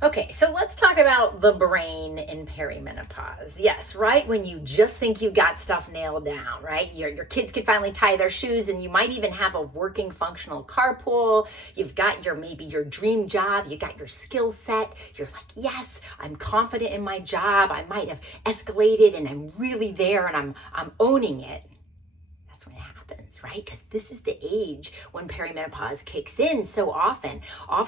Okay, so let's talk about the brain in perimenopause. Yes, right when you just think you got stuff nailed down, right? Your kids can finally tie their shoes and you might even have a working functional carpool. You've got maybe your dream job, you got your skill set. You're like, "Yes, I'm confident in my job. I might have escalated and I'm really there and I'm owning it." That's when it happens, right? Because this is the age when perimenopause kicks in so often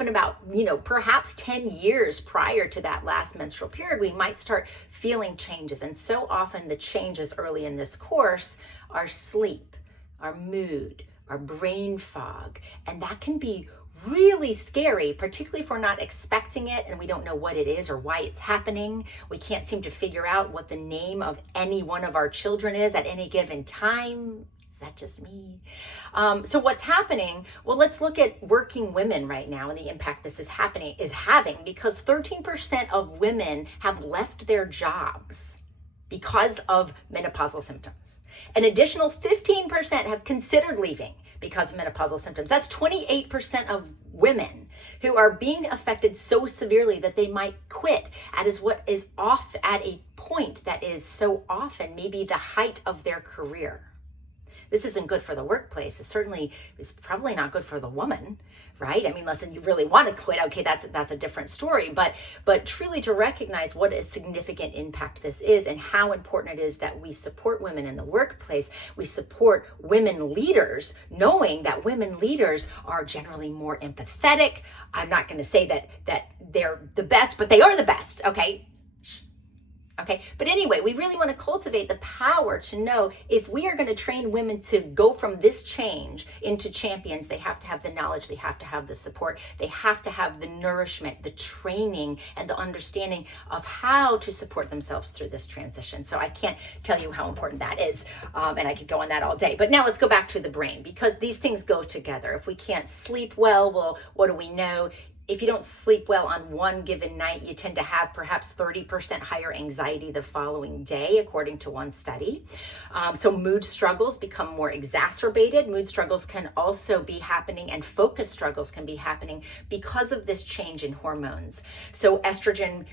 about, perhaps 10 years prior to that last menstrual period, we might start feeling changes. And so often the changes early in this course are sleep, our mood, our brain fog. And that can be really scary, particularly if we're not expecting it and we don't know what it is or why it's happening. We can't seem to figure out what the name of any one of our children is at any given time. Is that just me? So what's happening? Well, let's look at working women right now and the impact this is having, because 13% of women have left their jobs because of menopausal symptoms. An additional 15% have considered leaving because of menopausal symptoms. That's 28% of women who are being affected so severely that they might quit what is off at a point that is so often maybe the height of their career. This isn't good for the workplace. It certainly is probably not good for the woman, right? I mean, listen, you really want to quit. Okay, that's a different story. But truly to recognize what a significant impact this is and how important it is that we support women in the workplace. We support women leaders, knowing that women leaders are generally more empathetic. I'm not going to say that they're the best, but they are the best. Okay, but anyway, we really want to cultivate the power to know if we are going to train women to go from this change into champions, they have to have the knowledge, they have to have the support, they have to have the nourishment, the training, and the understanding of how to support themselves through this transition. So I can't tell you how important that is, and I could go on that all day. But now let's go back to the brain, because these things go together. If we can't sleep well, what do we know? If you don't sleep well on one given night, you tend to have perhaps 30% higher anxiety the following day, according to one study. So mood struggles become more exacerbated. Mood struggles can also be happening, and focus struggles can be happening because of this change in hormones. So estrogen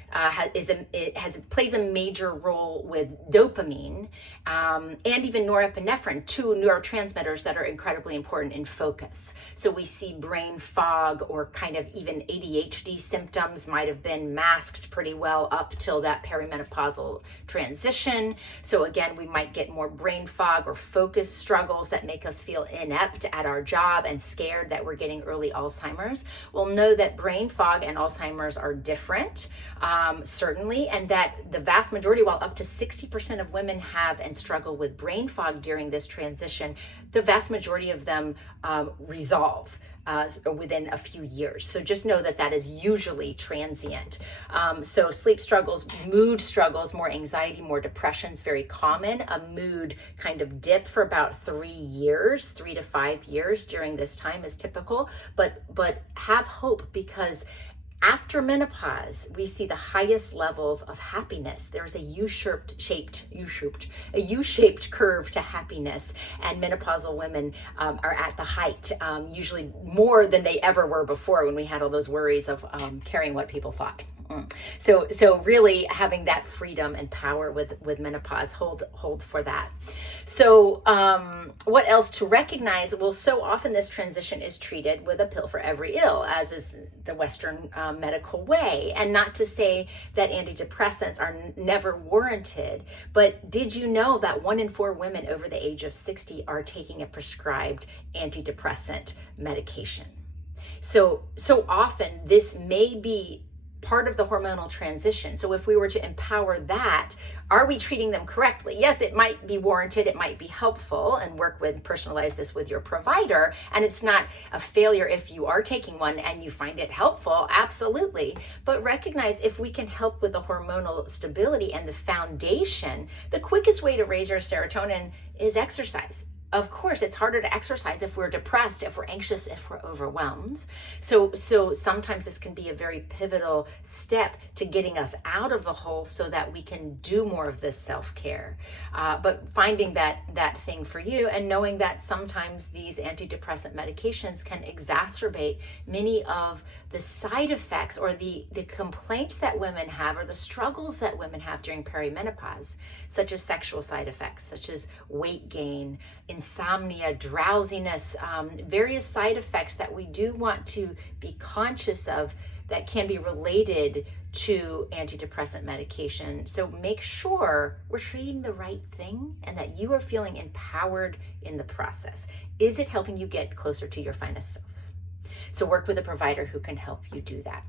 plays a major role with dopamine and even norepinephrine, two neurotransmitters that are incredibly important in focus. So we see brain fog, or kind of even ADHD symptoms might have been masked pretty well up till that perimenopausal transition. So again, we might get more brain fog or focus struggles that make us feel inept at our job and scared that we're getting early Alzheimer's. We'll know that brain fog and Alzheimer's are different, certainly, and that the vast majority, while up to 60% of women have and struggle with brain fog during this transition, the vast majority of them resolve within a few years. So just know that is usually transient. So sleep struggles, mood struggles, more anxiety, more depression is very common. A mood kind of dip for about 3 to 5 years during this time is typical. But have hope, because after menopause, we see the highest levels of happiness. There's a U-shaped curve to happiness, and menopausal women are at the height, usually more than they ever were before, when we had all those worries of caring what people thought. So really having that freedom and power with menopause, hold for that. So what else to recognize? Well, so often this transition is treated with a pill for every ill, as is the Western medical way. And not to say that antidepressants are never warranted, but did you know that 1 in 4 women over the age of 60 are taking a prescribed antidepressant medication? So often this may be part of the hormonal transition. So if we were to empower that, are we treating them correctly? Yes, it might be warranted, it might be helpful, and personalize this with your provider. And it's not a failure if you are taking one and you find it helpful, absolutely. But recognize, if we can help with the hormonal stability and the foundation, the quickest way to raise your serotonin is exercise. Of course, it's harder to exercise if we're depressed, if we're anxious, if we're overwhelmed. So sometimes this can be a very pivotal step to getting us out of the hole so that we can do more of this self-care. But finding that thing for you, and knowing that sometimes these antidepressant medications can exacerbate many of the side effects or the complaints that women have, or the struggles that women have during perimenopause, such as sexual side effects, such as weight gain, insomnia, drowsiness, various side effects that we do want to be conscious of that can be related to antidepressant medication. So make sure we're treating the right thing and that you are feeling empowered in the process. Is it helping you get closer to your finest self? So work with a provider who can help you do that.